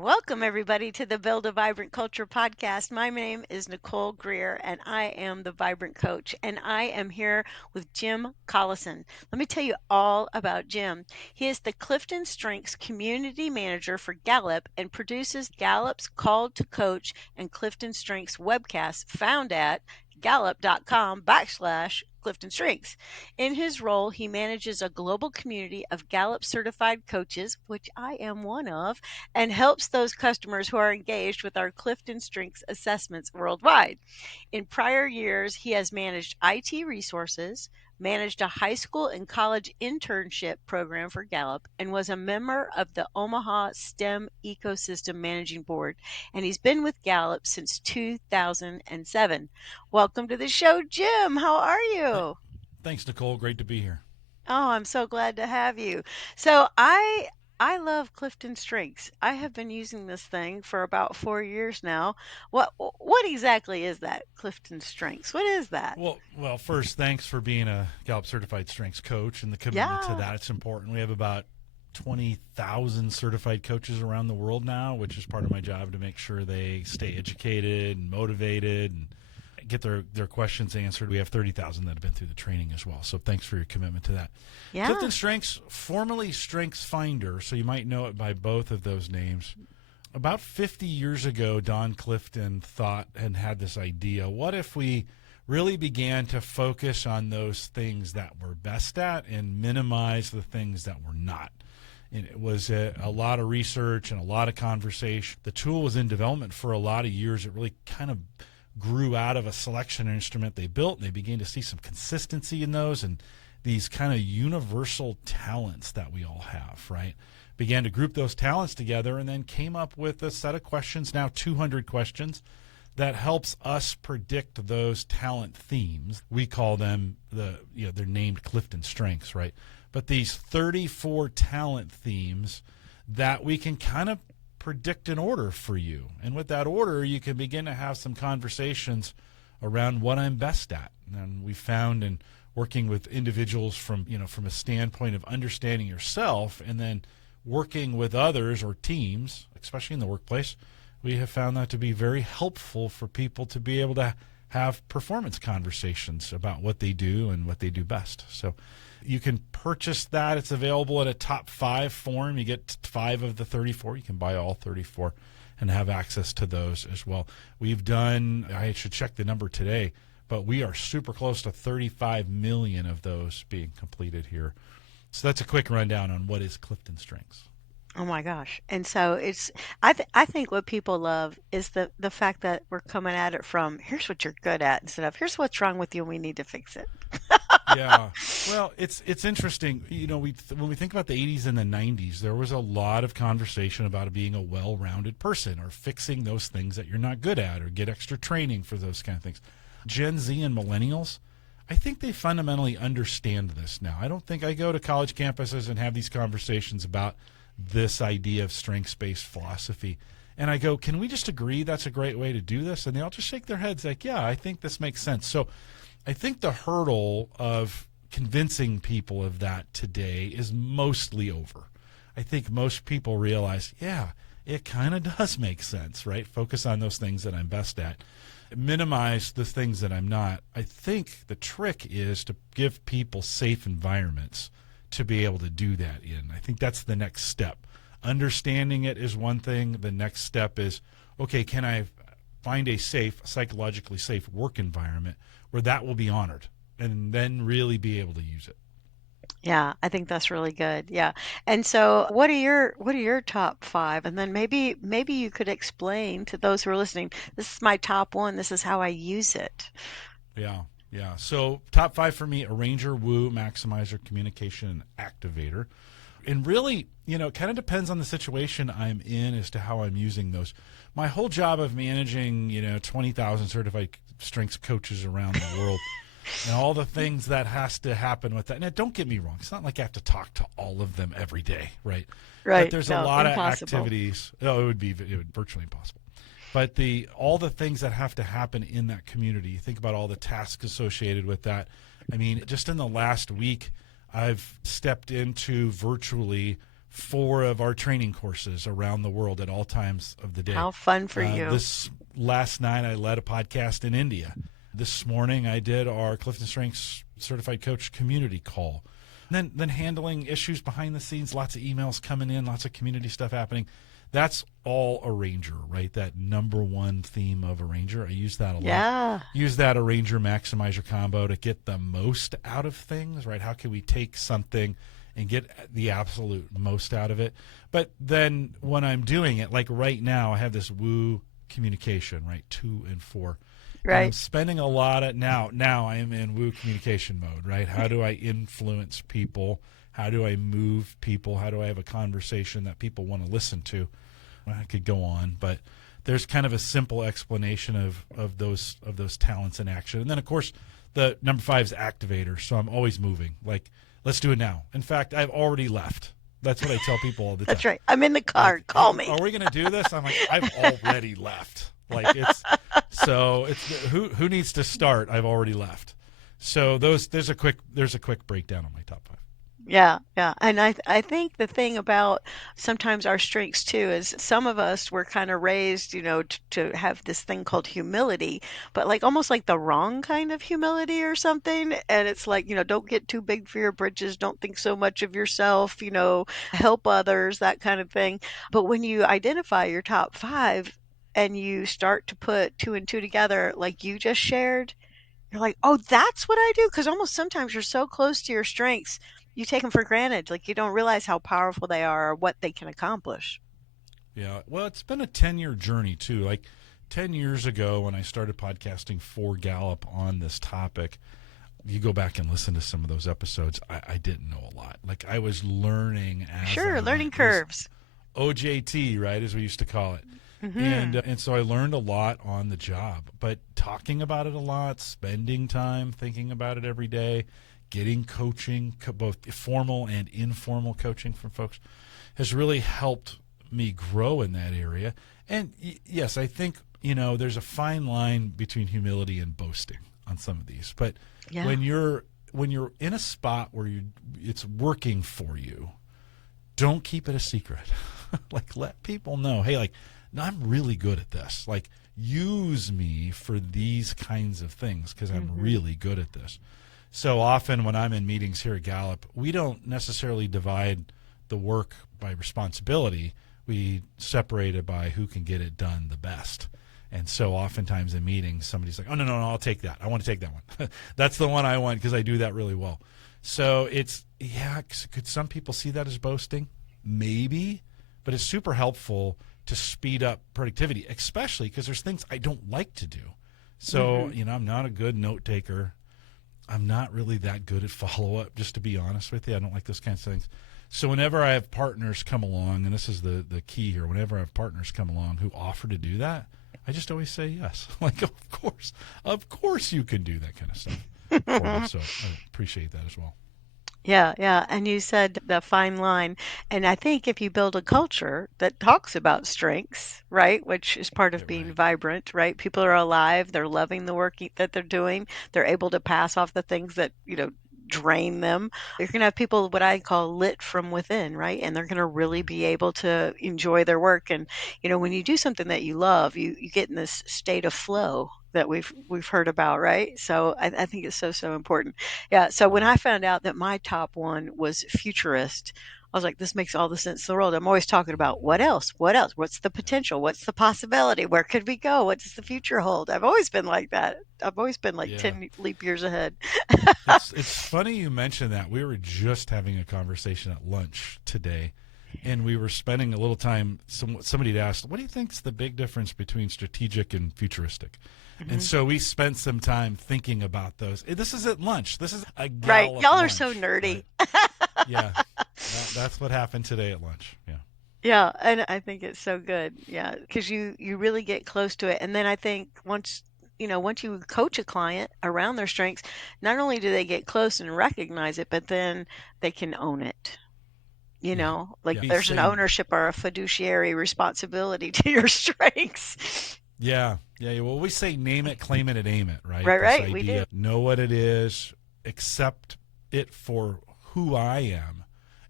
Welcome, everybody, to the Build a Vibrant Culture podcast. My name is Nicole Greer, and I am the Vibrant Coach, and I am here with Jim Collison. Let me tell you all about Jim. He is the CliftonStrengths Community Manager for Gallup and produces Gallup's Call to Coach and CliftonStrengths webcasts found at gallup.com/CliftonStrengths. In his role, he manages a global community of Gallup certified coaches, which I am one of, and helps those customers who are engaged with our Clifton Strengths assessments worldwide. In prior years, he has managed IT resources, managed a high school and college internship program for Gallup, and was a member of the Omaha STEM Ecosystem Managing Board. And he's been with Gallup since 2007. Welcome to the show, Jim. How are Th- you? Thanks, Nicole. Great to be here. Oh, I'm so glad to have you. So I love Clifton Strengths. I have been using this thing for about 4 years now. What exactly is that Clifton Strengths? What is that? Well, first, thanks for being a Gallup certified strengths coach and the commitment to Yeah. that. It's important. We have about 20,000 certified coaches around the world now, which is part of my job to make sure they stay educated and motivated and get their questions answered. We have 30,000 that have been through the training as well. So thanks for your commitment to that. Yeah. Clifton Strengths, formerly Strengths Finder, so you might know it by both of those names. About 50 years ago, Don Clifton thought and had this idea, what if we really began to focus on those things that we're best at and minimize the things that we're not? And it was a lot of research and a lot of conversation. The tool was in development for a lot of years. It really kind of grew out of a selection instrument they built, and they began to see some consistency in those and these kind of universal talents that we all have, right? Began to group those talents together and then came up with a set of questions, now 200 questions, that helps us predict those talent themes. We call them they're named Clifton Strengths, right? But these 34 talent themes that we can kind of predict an order for you. And with that order, you can begin to have some conversations around what I'm best at. And we found in working with individuals from a standpoint of understanding yourself and then working with others or teams, especially in the workplace, we have found that to be very helpful for people to be able to have performance conversations about what they do and what they do best. So you can purchase that. It's available at a top 5 form. You get 5 of the 34. You can buy all 34 and have access to those as well. We've done, I should check the number today, but we are super close to 35 million of those being completed here. So that's a quick rundown on what is Clifton Strengths. Oh my gosh. And so I think what people love is the fact that we're coming at it from here's what you're good at instead of here's what's wrong with you and we need to fix it. Yeah. Well, it's interesting. When we think about the 80s and the 90s, there was a lot of conversation about being a well-rounded person or fixing those things that you're not good at or get extra training for those kind of things. Gen Z and millennials, I think they fundamentally understand this now. I don't think I go to college campuses and have these conversations about this idea of strengths-based philosophy. And I go, can we just agree that's a great way to do this? And they all just shake their heads like, yeah, I think this makes sense. So I think the hurdle of convincing people of that today is mostly over. I think most people realize, yeah, it kind of does make sense, right? Focus on those things that I'm best at. Minimize the things that I'm not. I think the trick is to give people safe environments to be able to do that in. I think that's the next step. Understanding it is one thing. The next step is, okay, can I find a safe, psychologically safe work environment where that will be honored and then really be able to use it? Yeah, I think that's really good. Yeah. And so what are your top 5? And then maybe you could explain to those who are listening, this is my top one, this is how I use it. Yeah, yeah. So top 5 for me: arranger, woo, maximizer, communication, and activator. And really, it kind of depends on the situation I'm in as to how I'm using those. My whole job of managing, 20,000 certified strengths coaches around the world and all the things that has to happen with that. Now, don't get me wrong. It's not like I have to talk to all of them every day, right? But Right. there's a No, lot of impossible. activities. Oh, it would virtually impossible. But all the things that have to happen in that community, think about all the tasks associated with that. I mean, just in the last week, I've stepped into virtually 4 of our training courses around the world at all times of the day. How fun for you. This last night, I led a podcast in India. This morning, I did our Clifton Strengths Certified Coach community call. Then handling issues behind the scenes, lots of emails coming in, lots of community stuff happening. That's all Arranger, right? That number one theme of Arranger. I use that a lot. Yeah. Use that Arranger Maximizer combo to get the most out of things, right? How can we take something and get the absolute most out of it? But then when I'm doing it, like right now, I have this woo communication, right? 2 and 4. Right. And I'm spending a lot of now I am in woo communication mode, right? How do I influence people? How do I move people? How do I have a conversation that people want to listen to? I could go on, but there's kind of a simple explanation of those talents in action. And then of course the number 5 is activator. So I'm always moving. Like, let's do it now. In fact, I've already left. That's what I tell people all the time. That's right. I'm in the car. Like, Call hey, me. are we going to do this? I'm like, I've already left. Like it's who needs to start? I've already left. So there's a quick breakdown on my top 5. Yeah, yeah. And I think the thing about sometimes our strengths too is some of us were kind of raised, to have this thing called humility, but like almost like the wrong kind of humility or something. And it's like, don't get too big for your britches, don't think so much of yourself, help others, that kind of thing. But when you identify your top 5 and you start to put 2 and 2 together, like you just shared, you're like, "Oh, that's what I do." Because almost sometimes you're so close to your strengths, you take them for granted. Like, you don't realize how powerful they are or what they can accomplish. Yeah. Well, it's been a 10-year journey too. Like 10 years ago when I started podcasting for Gallup on this topic, you go back and listen to some of those episodes, I didn't know a lot. Like I was learning as I Sure, learning went. curves. OJT, right, as we used to call it. Mhm. And so I learned a lot on the job, but talking about it a lot, spending time thinking about it every day, getting coaching, both formal and informal coaching from folks, has really helped me grow in that area. And yes, I think, there's a fine line between humility and boasting on some of these. But Yeah. when you're in a spot where it's working for you, don't keep it a secret. Like let people know, hey, like, no, I'm really good at this. Like, use me for these kinds of things because I'm really good at this. So often when I'm in meetings here at Gallup, we don't necessarily divide the work by responsibility. We separate it by who can get it done the best. And so oftentimes in meetings, somebody's like, oh, no, I'll take that. I want to take that one. That's the one I want because I do that really well. So could some people see that as boasting? Maybe. But it's super helpful to speed up productivity, especially because there's things I don't like to do. So, I'm not a good note taker. I'm not really that good at follow-up, just to be honest with you. I don't like those kinds of things. So whenever I have partners come along, and this is the key here, whenever I have partners come along who offer to do that, I just always say yes. Like, of course you can do that kind of stuff for me. So I appreciate that as well. Yeah, yeah. And you said the fine line. And I think if you build a culture that talks about strengths, right, which is part of Yeah, being right. vibrant, right? People are alive, they're loving the work that they're doing, they're able to pass off the things that, drain them. You're going to have people, what I call lit from within, right? And they're going to really Right. be able to enjoy their work. And, when you do something that you love, you get in this state of flow that we've heard about, right? So I think it's so, so important. Yeah, so when Yeah. I found out that my top one was futurist, I was like, this makes all the sense in the world. I'm always talking about what else? What else? What's the Yeah. potential? What's the possibility? Where could we go? What does the future hold? I've always been like that. I've always been like Yeah. 10 leap years ahead. It's funny you mentioned that. We were just having a conversation at lunch today, and we were spending a little time. Somebody had asked, what do you think's the big difference between strategic and futuristic? And so we spent some time thinking about those. This is at lunch. This is a Right. Gallup Y'all are so lunch, nerdy. right? Yeah. That's what happened today at lunch. Yeah. Yeah, and I think it's so good. Yeah, because you really get close to it. And then I think once you coach a client around their strengths, not only do they get close and recognize it, but then they can own it. Yeah. Like Yeah. We there's an say, ownership or a fiduciary responsibility to your strengths. yeah. Yeah. Well, we say name it, claim it, and aim it, right? Right, This right, we do. idea, know what it is, accept it for who I am,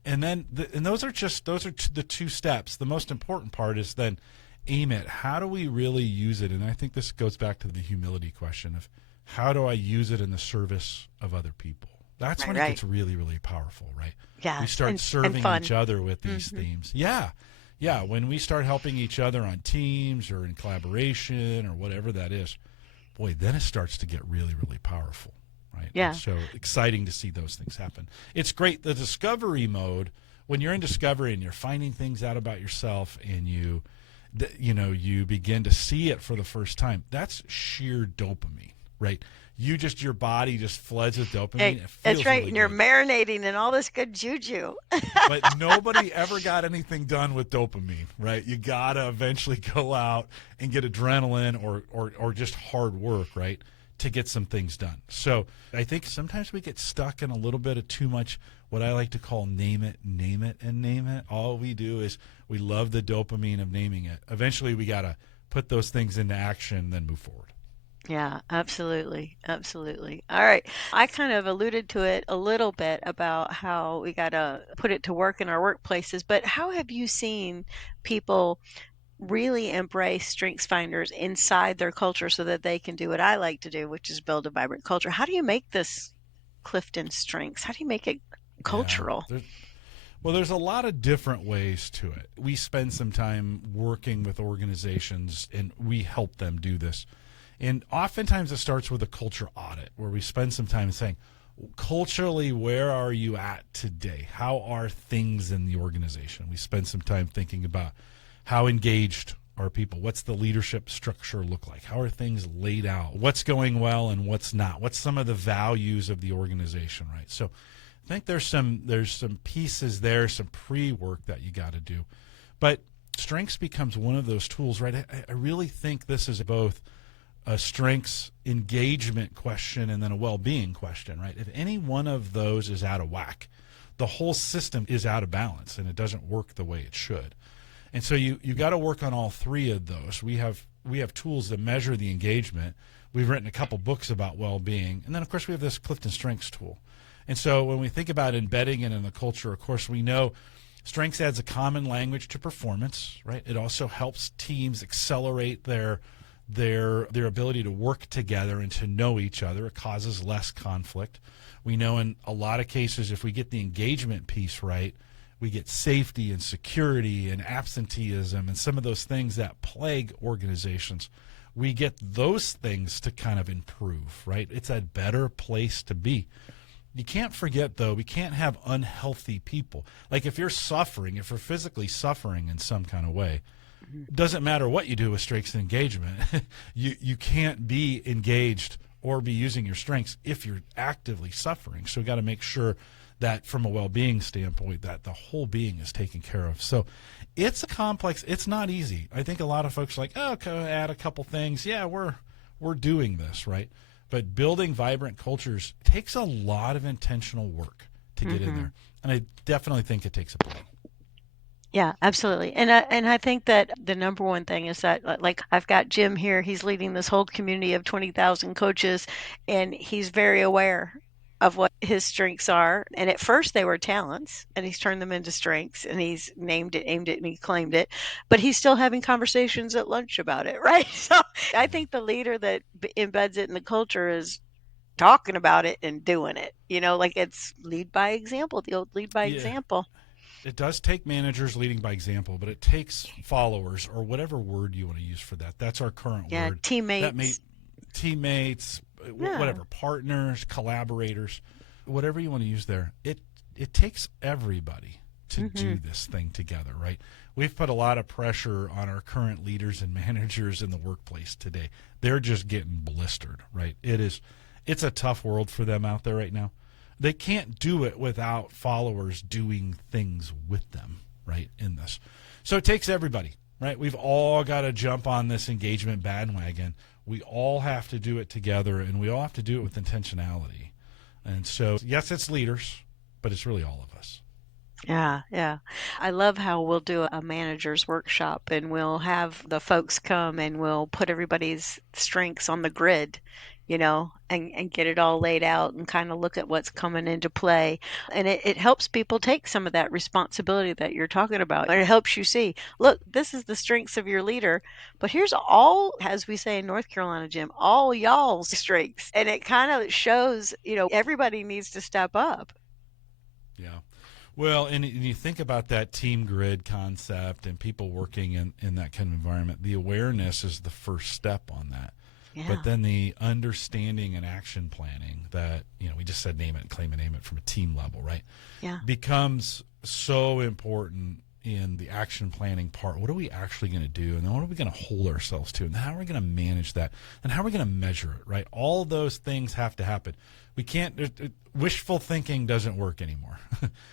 And then and those are the two steps. The most important part is then aim it. How do we really use it? And I think this goes back to the humility question of how do I use it in the service of other people? That's Right, when it right. gets really, really powerful, right? We Yes, start and serving each fun. other with these Hmm. themes. Yeah. Yeah. When we start helping each other on teams or in collaboration or whatever that is, boy, then it starts to get really, really powerful, right? And Yeah. so exciting to see those things happen. It's great. The discovery mode, when you're in discovery and you're finding things out about yourself and you begin to see it for the first time, that's sheer dopamine, right? Your body just floods with dopamine. It That's feels right. really And you're good. marinating in all this good juju. But nobody ever got anything done with dopamine, right? You gotta eventually go out and get adrenaline or just hard work, right, to get some things done. So I think sometimes we get stuck in a little bit of too much what I like to call name it, and name it. All we do is we love the dopamine of naming it. Eventually we gotta put those things into action and then move forward. Yeah, absolutely. Absolutely. All right. I kind of alluded to it a little bit about how we got to put it to work in our workplaces, but how have you seen people really embrace strengths finders inside their culture so that they can do what I like to do, which is build a vibrant culture? How do you make this Clifton Strengths? How do you make it Yeah. cultural? Well, there's a lot of different ways to it. We spend some time working with organizations and we help them do this. And oftentimes it starts with a culture audit where we spend some time saying, culturally, where are you at today? How are things in the organization? We spend some time thinking about how engaged are people? What's the leadership structure look like? How are things laid out? What's going well and what's not? What's some of the values of the organization, right? So I think there's some pieces there, some pre-work that you got to do. But strengths becomes one of those tools, right? I really think this is both a strengths engagement question and then a well-being question, right? If any one of those is out of whack, the whole system is out of balance and it doesn't work the way it should. And so you got to work on all three of those. We have tools that measure the engagement. We've written a couple books about well-being, and then of course we have this Clifton Strengths tool. And so when we think about embedding it in the culture, of course we know strengths adds a common language to performance, right? It also helps teams accelerate their ability to work together and to know each other. It causes less conflict. We know in a lot of cases if we get the engagement piece right, we get safety and security and absenteeism and some of those things that plague organizations. We get those things to kind of improve, right? It's a better place to be. You can't forget, though, we can't have unhealthy people. Like if you're suffering, if you're physically suffering in some kind of way, it doesn't matter what you do with strengths and engagement. You can't be engaged or be using your strengths if you're actively suffering. So we got to make sure that from a well-being standpoint that the whole being is taken care of. So it's a complex, it's not easy. I think a lot of folks are like, oh, okay, add a couple things. Yeah, we're doing this, right? But building vibrant cultures takes a lot of intentional work to get in Hmm. there. And I definitely think it takes a plan. Yeah, absolutely. And I think that the number one thing is that like I've got Jim here, he's leading this whole community of 20,000 coaches and he's very aware of what his strengths are. And at first they were talents and he's turned them into strengths and he's named it, aimed it and he claimed it, but he's still having conversations at lunch about it, right? So I Yeah. think the leader that embeds it in the culture is talking about it and doing it. Like it's lead by example, the old lead by Yeah. example. It does take managers leading by example, but it takes followers or whatever word you want to use for that. That's our current Yeah, word. That may teammates. teammates, Yeah. whatever, partners, collaborators, whatever you want to use there. It takes everybody to do Mhm. this thing together, right? We've put a lot of pressure on our current leaders and managers in the workplace today. They're just getting blistered, right? It's a tough world for them out there right now. They can't do it without followers doing things with them, right, in this. So it takes everybody, right? We've all got to jump on this engagement bandwagon. We all have to do it together, and we all have to do it with intentionality. And so, yes, it's leaders, but it's really all of us. Yeah, yeah. I love how we'll do a manager's workshop and we'll have the folks come and we'll put everybody's strengths on the grid, and get it all laid out and kind of look at what's coming into play. And it helps people take some of that responsibility that you're talking about. And it helps you see, look, this is the strengths of your leader, but here's all, as we say in North Carolina, Jim, all y'all's strengths. And it kind of shows, everybody needs to step up. Yeah. Well, and you think about that team grid concept and people working in that kind of environment, the awareness is the first step on that. But Yeah. then the understanding and action planning that, we just said name it, claim it, name it from a team level, right? Yeah. Becomes so important in the action planning part. What are we actually going to do? And then what are we going to hold ourselves to? And how are we going to manage that? And how are we going to measure it, right? All those things have to happen. We can't, wishful thinking doesn't work anymore,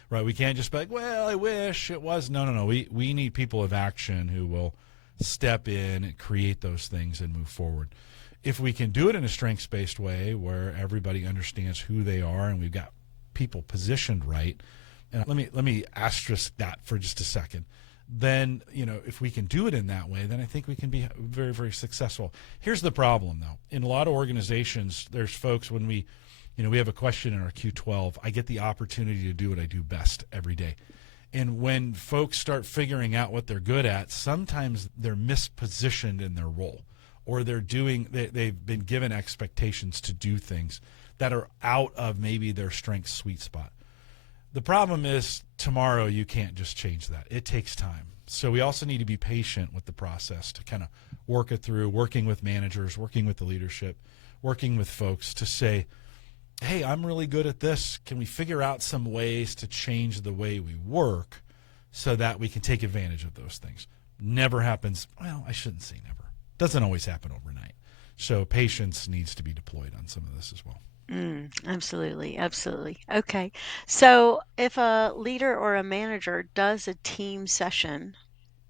right? We can't just be like, well, I wish it was. No. We need people of action who will step in and create those things and move forward. If we can do it in a strengths-based way where everybody understands who they are and we've got people positioned right, and let me asterisk that for just a second, then, if we can do it in that way, then I think we can be very, very successful. Here's the problem, though. In a lot of organizations, there's folks when we have a question in our Q12, I get the opportunity to do what I do best every day. And when folks start figuring out what they're good at, sometimes they're mispositioned in their role, or they've been given expectations to do things that are out of maybe their strength sweet spot. The problem is tomorrow you can't just change that. It takes time. So we also need to be patient with the process to kind of work it through, working with managers, working with the leadership, working with folks to say, hey, I'm really good at this. Can we figure out some ways to change the way we work so that we can take advantage of those things? Never happens. Well, I shouldn't say never. Doesn't always happen overnight. So patience needs to be deployed on some of this as well. Absolutely. Absolutely. Okay. So if a leader or a manager does a team session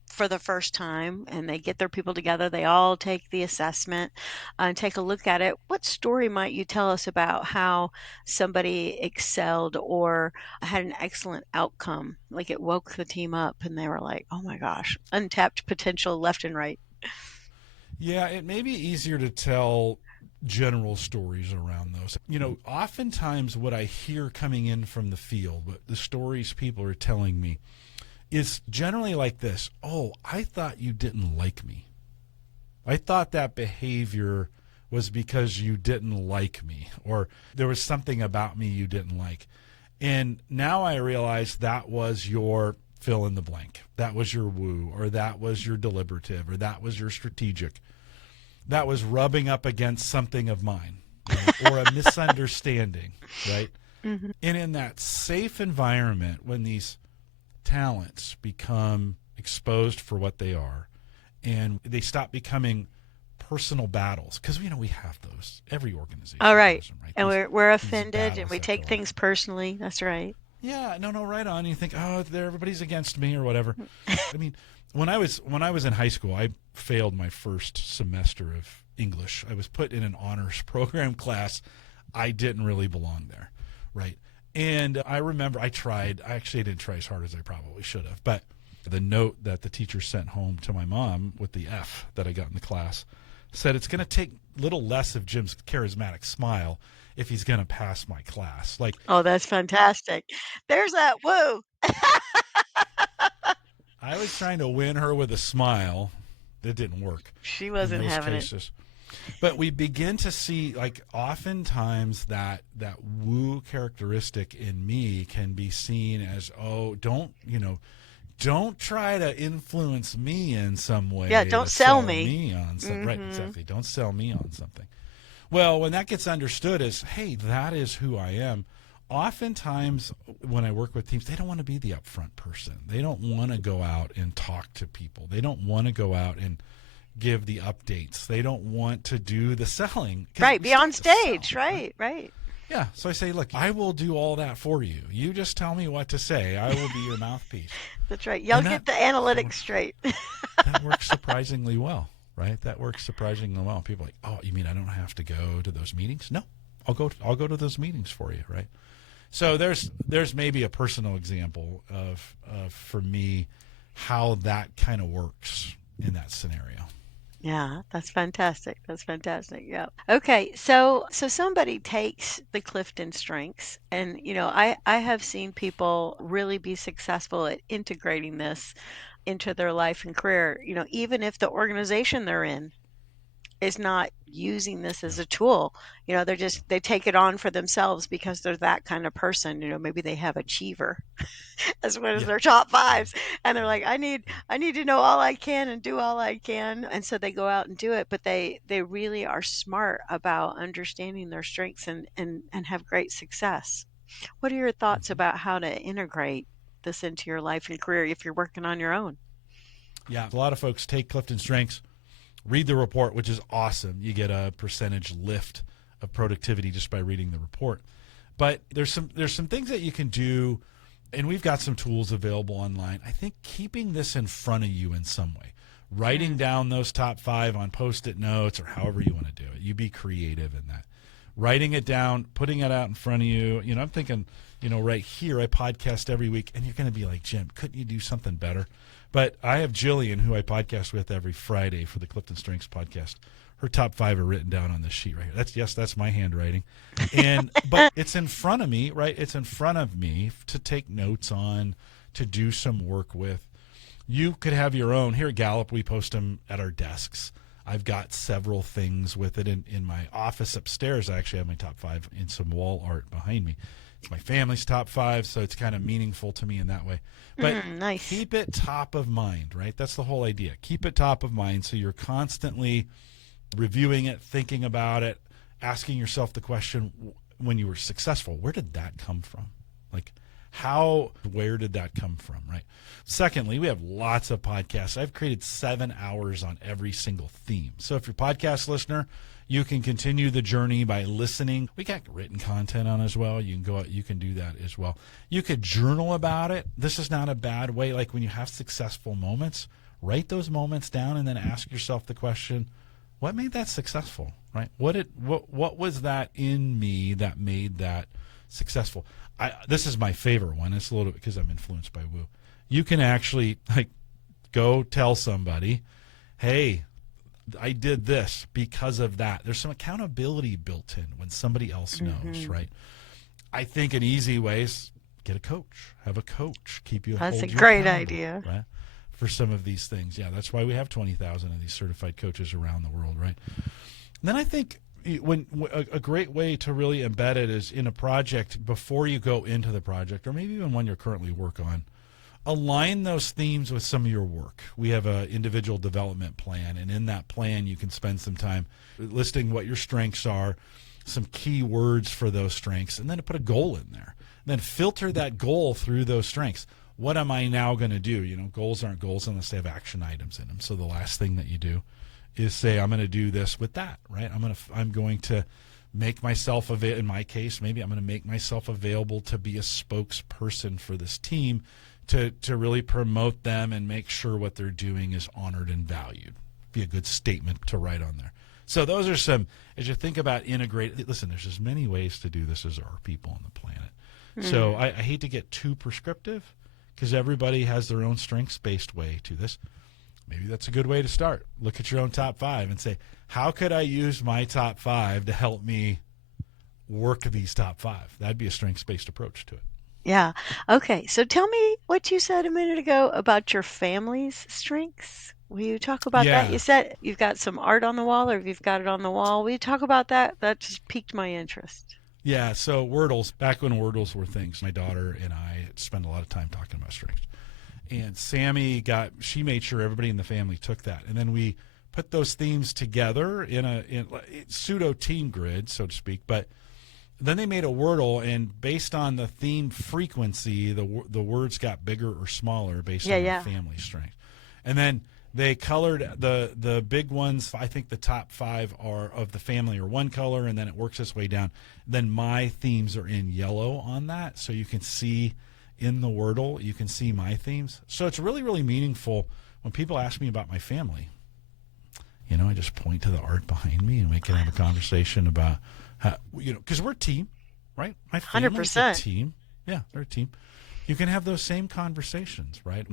for the first time and they get their people together, they all take the assessment and take a look at it. What story might you tell us about how somebody excelled or had an excellent outcome? Like it woke the team up and they were like, oh my gosh, untapped potential left and right. Yeah, it may be easier to tell general stories around those. Oftentimes what I hear coming in from the field, what the stories people are telling me, is generally like this. Oh, I thought you didn't like me. I thought that behavior was because you didn't like me, or there was something about me you didn't like. And now I realize that was your fill in the blank. That was your woo, or that was your deliberative, or that was your strategic. That was rubbing up against something of mine, right? Or a misunderstanding, right? Hmm. And in that safe environment, when these talents become exposed for what they are and they stop becoming personal battles, because we have those. Every organization All right. has them, right? And These we're these offended and battles we that go take on. things personally. That's right. Yeah, no, right on. You think, oh, everybody's against me or whatever. I mean, when I was in high school, I failed my first semester of English. I was put in an honors program class. I didn't really belong there, right? And I remember I tried. I actually didn't try as hard as I probably should have. But the note that the teacher sent home to my mom with the F that I got in the class said it's going to take little less of Jim's charismatic smile if he's going to pass my class. Like, Oh, that's fantastic. There's that woo. I was trying to win her with a smile. That didn't work She in wasn't those having it. cases. But we begin to see, like, oftentimes that woo characteristic in me can be seen as, oh, don't try to influence me in some Yeah, way don't to sell sell me. me on something. Right, Mhm. exactly. Don't sell me on something. Well, when that gets understood as, hey, that is who I am, oftentimes when I work with teams, they don't want to be the upfront person. They don't want to go out and talk to people. They don't want to go out and give the updates. They don't want to do the selling because Right, we be still on have to sell, stage. right? Right, right. Yeah. So I say, look, I will do all that for you. You just tell me what to say. I will be your mouthpiece. That's right. Y'all And that get the analytics straight. that works surprisingly well, right? That works surprisingly well. People are like, oh, you mean I don't have to go to those meetings? No, I'll go to those meetings for you, right? So there's maybe a personal example of for me how that kind of works in that scenario. Yeah, that's fantastic. That's fantastic. Yeah. Okay, so somebody takes the Clifton strengths and I have seen people really be successful at integrating this into their life and career, even if the organization they're in is not using this Yeah. as a tool. They're Yeah. just they take it on for themselves because they're that kind of person. Maybe they have achiever as one of Yeah. their top Yeah. fives, and they're Yeah. like, I need Yeah. I need to know all I can and do all I can, and so they go out and do it. But they really are smart about understanding their strengths and have great success. What are your thoughts Mhm. about how to integrate this into your life and career if you're working on your own? Yeah. A lot of folks take Clifton Strengths, read the report, which is awesome. You get a percentage lift of productivity just by reading the report. But there's some things that you can do, and we've got some tools available online. I think keeping this in front of you in some way, writing Mm. down those top 5 on Post-it notes or however you want to do it. You be creative in that. Writing it down, putting it out in front of you. I'm thinking, right here, I podcast every week, and you're going to be like, Jim, couldn't you do something better? But I have Jillian, who I podcast with every Friday for the Clifton Strengths podcast. Her top 5 are written down on this sheet right here. That's my handwriting. But it's in front of me, right? It's in front of me to take notes on, to do some work with. You could have your own. Here at Gallup, we post them at our desks. I've got several things with it in my office upstairs. I actually have my top 5 in some wall art behind me. It's my family's top 5, so it's kind of meaningful to me in that way. But Nice. keep it top of mind, right? That's the whole idea. Keep it top of mind so you're constantly reviewing it, thinking about it, asking yourself the question, when you were successful, where did that come from? Like, where did that come from, right? Secondly, we have lots of podcasts. I've created 7 hours on every single theme. So if you're a podcast listener, you can continue the journey by listening. We got written content on as well. You can go out, you can do that as well. You could journal about it. This is not a bad way. Like when you have successful moments, write those moments down and then ask yourself the question, what made that successful, right? What was that in me that made that successful? This is my favorite one. It's a little bit because I'm influenced by Woo. You can actually go tell somebody, hey, I did this because of that. There's some accountability built in when somebody else knows, Hmm. right? I think an easy way is get a coach. Have a coach That's a hold you great accountable, idea. right? For some of these things. Yeah, that's why we have 20,000 of these certified coaches around the world, right? And then I think when a great way to really embed it is in a project before you go into the project, or maybe even one you're currently work on, align those themes with some of your work. We have an individual development plan, and in that plan, you can spend some time listing what your strengths are, some key words for those strengths, and then put a goal in there. And then filter that goal through those strengths. What am I now going to do? Goals aren't goals unless they have action items in them. So the last thing that you do is say, I'm going to do this with that, right? I'm going to make myself available. In my case, maybe I'm going to make myself available to be a spokesperson for this team to really promote them and make sure what they're doing is honored and valued. Be a good statement to write on there. So those are some, as you think about integrate, listen, there's as many ways to do this as there are people on the planet. So Mm. I hate to get too prescriptive because everybody has their own strengths-based way to this. Maybe that's a good way to start. Look at your own top 5 and say, how could I use my top 5 to help me work these top 5? That'd be a strengths-based approach to it. Yeah. Okay. So tell me what you said a minute ago about your family's strengths. Will you talk about that? You Yeah. said you've got some art on the wall, or if you've got it on the wall. Will you talk about that? That just piqued my interest. Yeah, so Wordles, back when Wordles were things, my daughter and I spent a lot of time talking about strengths. And she made sure everybody in the family took that. And then we put those themes together in a pseudo team grid, so to speak. But then they made a Wordle, and based on the theme frequency, the words got bigger or smaller based Yeah, on the yeah. family strength. And then they colored the big ones. I think the top 5 are of the family are one color, and then it works its way down. Then my themes are in yellow on that, so you can see in the Wordle, you can see my themes. So it's really, really meaningful when people ask me about my family. I just point to the art behind me, and we can have a conversation about how, because we're a team, right? My family's a 100%. team. Yeah, they're a team. You can have those same conversations, right?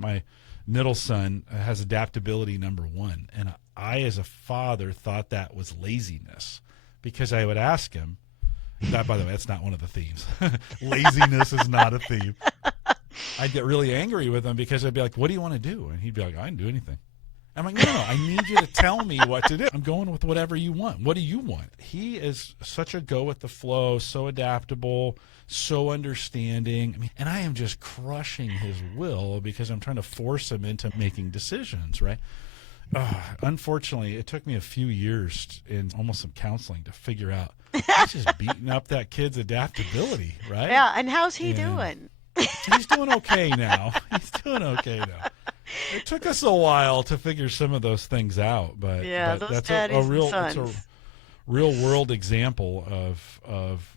middle son has adaptability number one. And I, as a father, thought that was laziness because I would ask him, that, by the way, that's not one of the themes. Laziness is not a theme. I'd get really angry with him because I'd be like, what do you want to do? And he'd be like, I didn't do anything. I'm like, no, I need you to tell me what to do. I'm going with whatever you want. What do you want? He is such a go with the flow, so adaptable, so understanding. I mean, and I am just crushing his will because I'm trying to force him into making decisions, right? Unfortunately, it took me a few years and almost some counseling to figure out he's just beating up that kid's adaptability, right? Yeah, and how's he And doing? he's doing okay now. He's doing okay now. It took us a while to figure some of those things out, but Yeah, those that's daddies and it's a sons. real world example of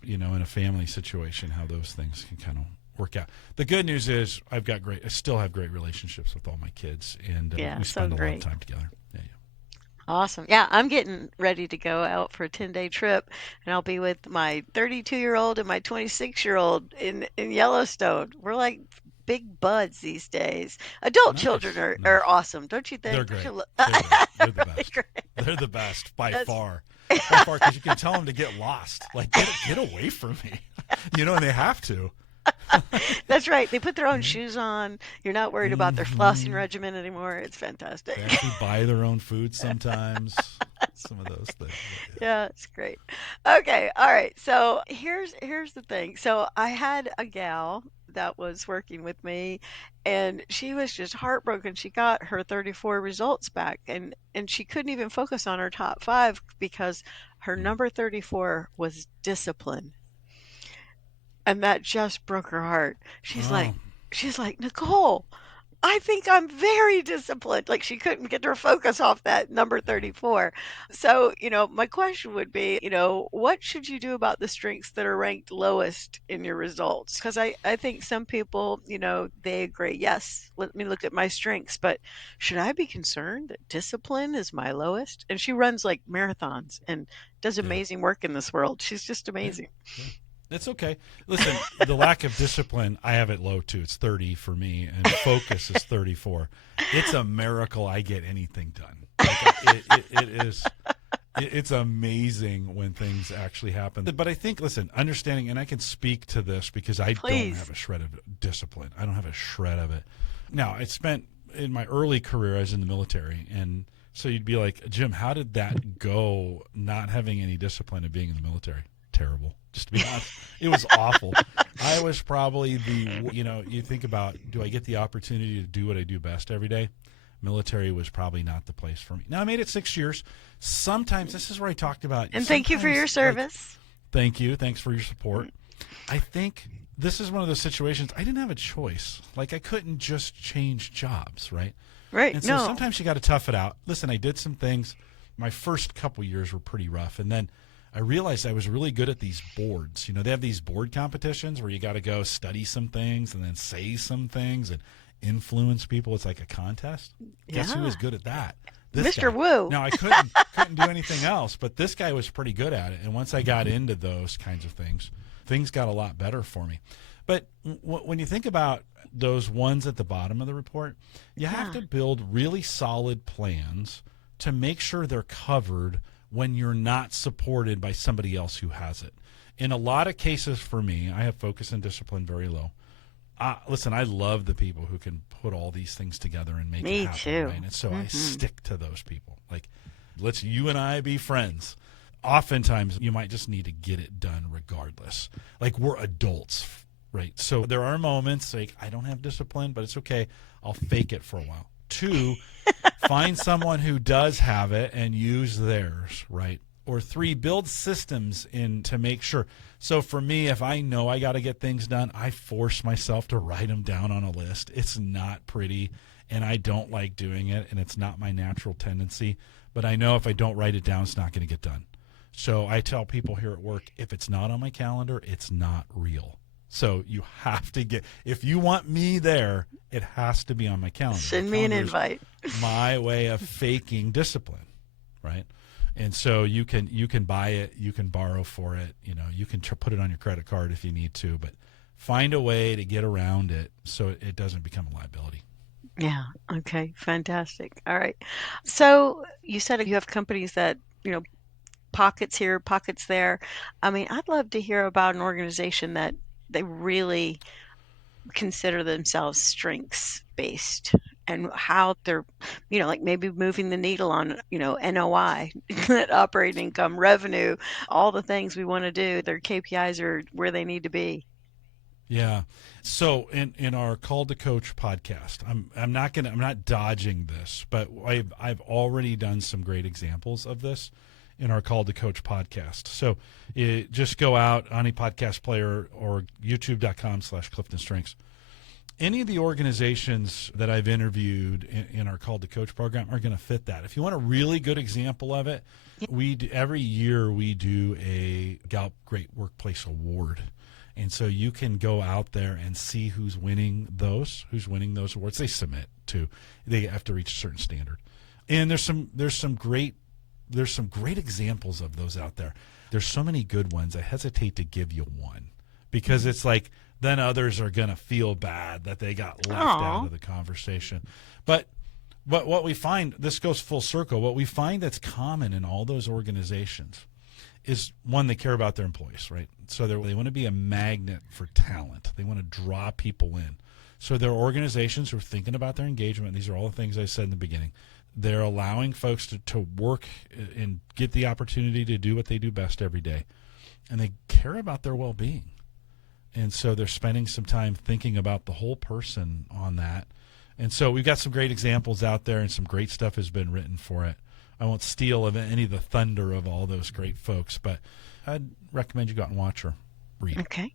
in a family situation how those things can kind of work out. The good news is I still have great relationships with all my kids, and Yeah, we so spend a lot of great. time together. Yeah, Awesome. Yeah, I'm getting ready to go out for a 10-day trip, and I'll be with my 32-year-old and my 26-year-old in Yellowstone. We're like big buds these days. Adult yeah. children Nice, are nice. awesome, don't you They're think? Don't you great. look They're great. They're the really best. great? They're the best by That's far. By far, because you can tell them to get lost. Like, get away from me. And they have to. that's right. They put their own Right? shoes on. You're not worried about their flossing Hmm. regimen anymore. It's fantastic. They actually buy their own food sometimes. Some of those things. But Yeah, it's great. Okay, all right. So here's the thing. So I had a gal that was working with me, and she was just heartbroken. She got her 34 results back, and she couldn't even focus on her top 5 because her yeah. number 34 was discipline. And that just broke her heart. Oh, She's like, "Nicole, I think I'm very disciplined." Like she couldn't get her focus off that number yeah. 34. So, my question would be, what should you do about the strengths that are ranked lowest in your results? Because I think some people, they agree, yes, let me look at my strengths, but should I be concerned that discipline is my lowest? And she runs like marathons and does Yeah. amazing work in this world. She's just Yeah. amazing. Yeah. It's okay. Listen, the lack of discipline, I have it low too. It's 30 for me, and focus is 34. It's a miracle I get anything done. Like it is. It's amazing when things actually happen. But I think, listen, understanding, and I can speak to this because I don't have Please. a shred of discipline. I don't have a shred of it. Now, I spent in my early career, I was in the military, and so you'd be like, Jim, how did that go? Not having any discipline and being in the military, terrible. Just to be honest, it was awful. I was probably you think about, do I get the opportunity to do what I do best every day? Military was probably not the place for me. Now I made it 6 years. Sometimes this is where I talked about. And thank you for your Sometimes, like, service. thank you, thanks for your support. I think this is one of those situations I didn't have a choice. Like I couldn't just change jobs, right? Right. And so No. sometimes you got to tough it out. Listen, I did some things. My first couple years were pretty rough, and then I realized I was really good at these boards. They have these board competitions where you got to go study some things and then say some things and influence people. It's like a contest. Guess who Yeah. was good at that? This Mr. guy. Wu. Now I couldn't do anything else, but this guy was pretty good at it. And once I got into those kinds of things got a lot better for me. But when you think about those ones at the bottom of the report, you have Yeah. to build really solid plans to make sure they're covered when you're not supported by somebody else who has it. In a lot of cases for me, I have focus and discipline very low. Listen, I love the people who can put all these things together and make it Me happen, too. right? And so I Hmm. stick to those people. Like, let's you and I be friends. Oftentimes, you might just need to get it done regardless. Like, we're adults, right? So there are moments like I don't have discipline, but it's okay. I'll fake it for a while. Two, find someone who does have it and use theirs, right? Or three, build systems in to make sure. So for me, if I know I got to get things done, I force myself to write them down on a list. It's not pretty, and I don't like doing it, and it's not my natural tendency. But I know if I don't write it down, it's not going to get done. So I tell people here at work, if it's not on my calendar, it's not real. So you have to if you want me there, it has to be on my calendar. My Send me an calendar's invite. my way of faking discipline, right? And so you can buy it, you can borrow for it, you can put it on your credit card if you need to, but find a way to get around it so it doesn't become a liability. Yeah. Okay. Fantastic. All right. So you said you have companies that, pockets here, pockets there. I mean, I'd love to hear about an organization that they really consider themselves strengths based and how they're, like maybe moving the needle on, NOI, net operating income, revenue, all the things we want to do. Their KPIs are where they need to be. Yeah. So in our Call to Coach podcast, I'm not dodging this, but I've already done some great examples of this in our Call to Coach podcast. So just go out on a podcast player or youtube.com/CliftonStrengths. Any of the organizations that I've interviewed in our Call to Coach program are going to fit that. If you want a really good example of it, every year we do a Gallup Great Workplace Award. And so you can go out there and see who's winning those awards. They submit to, they have to reach a certain standard. And there's some great examples of those out there. There's so many good ones. I hesitate to give you one because it's like then others are going to feel bad that they got left out Oh, of the conversation. But what we find, this goes full circle, what we find that's common in all those organizations is one, they care about their employees, right? So they want to be a magnet for talent. They want to draw people in. So there are organizations who are thinking about their engagement. These are all the things I said in the beginning. They're allowing folks to work and get the opportunity to do what they do best every day. And they care about their well-being. And so they're spending some time thinking about the whole person on that. And so we've got some great examples out there, and some great stuff has been written for it. I won't steal of any of the thunder of all those great folks, but I'd recommend you go out and watch or read. okay.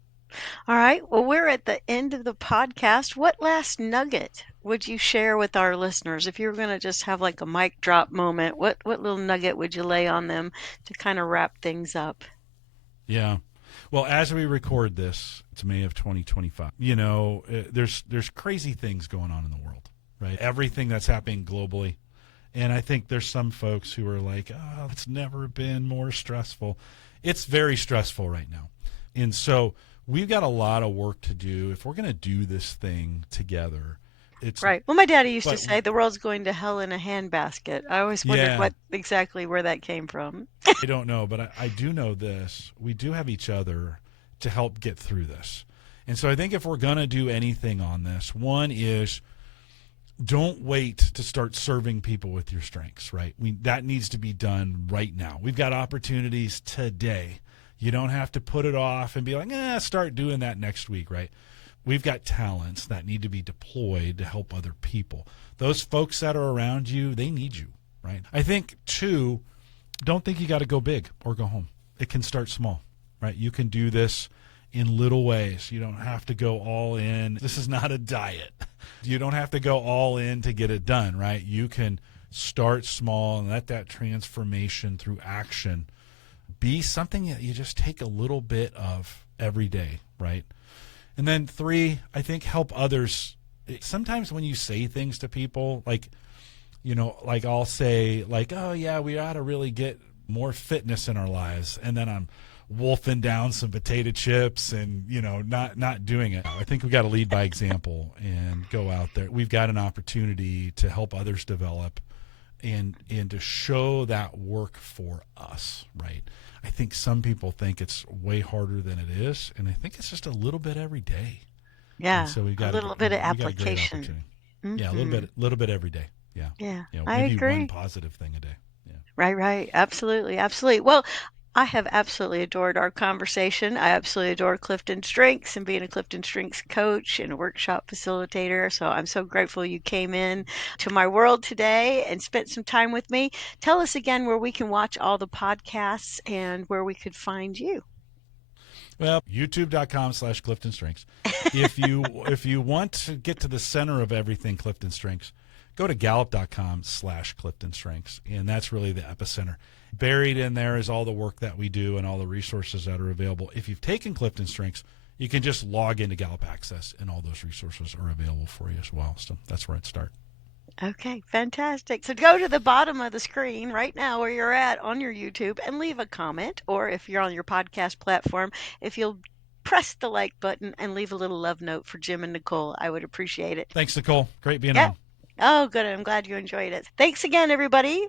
All right. Well, we're at the end of the podcast. What last nugget would you share with our listeners? If you were going to just have like a mic drop moment, what little nugget would you lay on them to kind of wrap things up? Yeah. Well, as we record this, it's May of 2025. There's crazy things going on in the world, right? Everything that's happening globally. And I think there's some folks who are like, oh, it's never been more stressful. It's very stressful right now. And so we've got a lot of work to do if we're going to do this thing together. It's, Right. Well, my daddy used to but say the world's going to hell in a handbasket. I always wondered yeah, what exactly where that came from. I don't know, but I do know this. We do have each other to help get through this. And so I think if we're going to do anything on this, one is don't wait to start serving people with your strengths, right? That needs to be done right now. We've got opportunities today. You don't have to put it off and be like, start doing that next week, right? We've got talents that need to be deployed to help other people. Those folks that are around you, they need you, right? I think, two, don't think you got to go big or go home. It can start small, right? You can do this in little ways. You don't have to go all in. This is not a diet. You don't have to go all in to get it done, right? You can start small and let that transformation through action be something that you just take a little bit of every day, right? And then three, I think help others. Sometimes when you say things to people, like I'll say, like, oh yeah, we ought to really get more fitness in our lives, and then I'm wolfing down some potato chips and not doing it. I think we got to lead by example and go out there. We've got an opportunity to help others develop and to show that work for us, right? I think some people think it's way harder than it is, and I think it's just a little bit every day. And Yeah, so a little bit of we got a great application. opportunity. Yeah, Hmm. a little bit every day. Yeah, Yeah, I maybe one agree. positive thing a day. Yeah. Right, right. Absolutely, absolutely. Well, I have absolutely adored our conversation. I absolutely adore Clifton Strengths and being a Clifton Strengths coach and a workshop facilitator. So I'm so grateful you came in to my world today and spent some time with me. Tell us again where we can watch all the podcasts and where we could find you. Well, youtube.com/Clifton Strengths. If you want to get to the center of everything Clifton Strengths, go to Gallup.com/Clifton Strengths, and that's really the epicenter. Buried in there is all the work that we do and all the resources that are available. If you've taken Clifton Strengths, you can just log into Gallup Access, and all those resources are available for you as well. So that's where I'd start. Okay, fantastic. So go to the bottom of the screen right now where you're at on your YouTube and leave a comment, or if you're on your podcast platform, if you'll press the like button and leave a little love note for Jim and Nicole. I would appreciate it. Thanks, Nicole. Great being Yeah. on. Oh, good. I'm glad you enjoyed it. Thanks again, everybody.